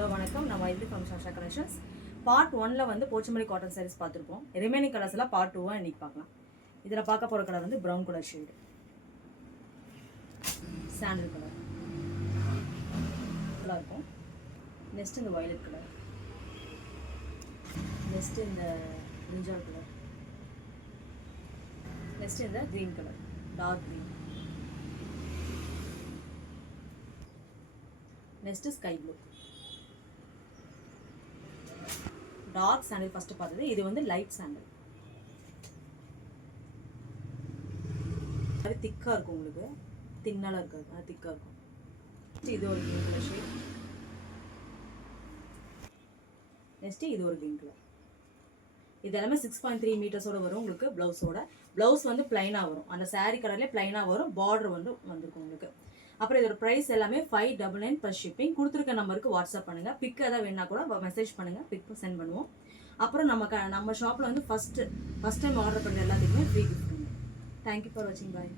Hello வணக்கம். நான் வைத்தி from ஷாஷா collections. Part 1ல் வந்து போச்சமல்லி காட்டன் சாரீஸ் பார்த்துருப்போம். ரிமைனிங் கலர்ஸ்லாம் பார்ட் 2 இன்றைக்கி பார்க்கலாம். இதில் பார்க்க போகிற கலர் வந்து brown colour shade, sandal colour நல்லா இருக்கும். நெக்ஸ்ட் இந்த வயலட் கலர், நெக்ஸ்ட் இந்த பிரிஞ்சால் கலர், நெக்ஸ்ட் இந்த green colour, dark green, next sky blue. Dark sandal first பார்த்தது. இது வந்து லைட் சாண்டில், அது திக்காக இருக்கும், உங்களுக்கு தின்னால இருக்காது, அது திக்காக இருக்கும். இது ஒரு க்ரீன் கலர் ஷேட், நெக்ஸ்ட் இது ஒரு க்ரீன் கலர். இது எல்லாமே 6.3 மீட்டர்ஸோட வரும். உங்களுக்கு ப்ளவுஸ் வந்து பிளைனாக வரும். அந்த சாரீ கலர்லேயே பிளைனாக வரும். பார்டர் வந்து வந்திருக்கும் உங்களுக்கு. அப்புறம் இதோட ப்ரைஸ் எல்லாமே 599 ப்ளஸ் ஷிப்பிங். கொடுத்துருக்க நம்பருக்கு வாட்ஸ்அப் பண்ணுங்கள். பிக் எதாவது வேணா கூட மெசேஜ் பண்ணுங்கள், பிக் சென்ட் பண்ணுவோம். அப்புறம் நம்ம ஷாப்பில் வந்து ஃபஸ்ட் டைம் ஆர்டர் பண்ணுற எல்லாத்துக்குமே ஃப்ரீ கிஃப்ட் பண்ணுங்கள். தேங்க்யூ ஃபார் வாட்சிங். பாய்.